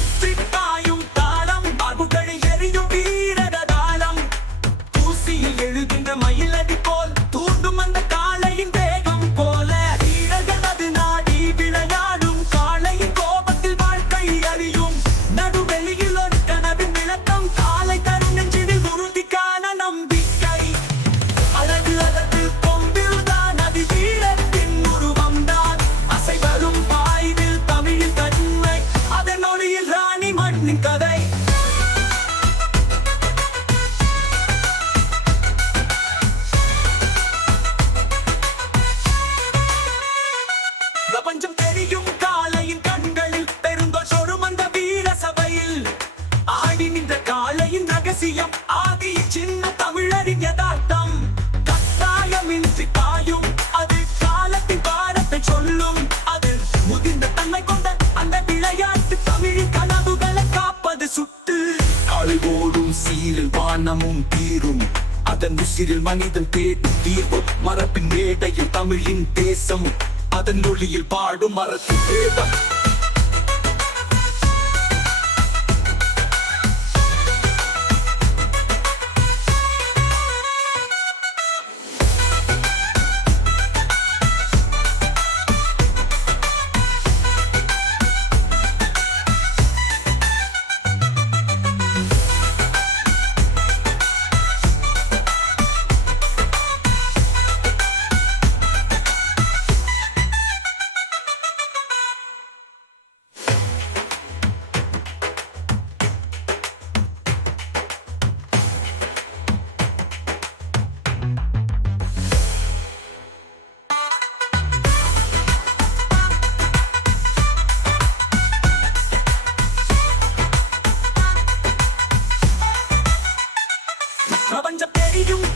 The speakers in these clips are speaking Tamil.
Don't on. வானமும் தீரும். அதன் உசிரில் மனிதன் தேடும் தீர்வும். மரபின் மேடையில் தமிழின் தேசம் அதன் ஒளியில் பாடும் மரத்தின் வேதம். பிரபஞ்சம் தெரியும்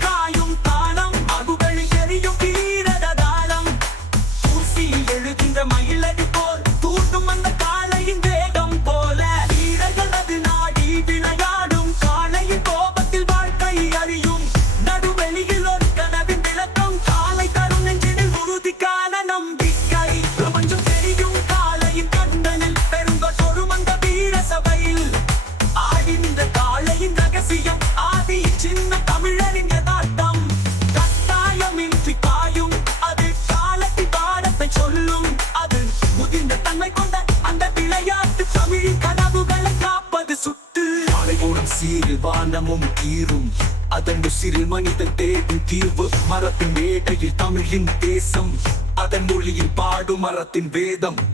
ஞானமும் ஈரும் அதன் உசிரில் மனிதன் தேடும் தீர்வு மரத்தின் மேடையில் தமிழின் தேசம். அதன் மொழியில் பாடும் மரத்தின் வேதம்.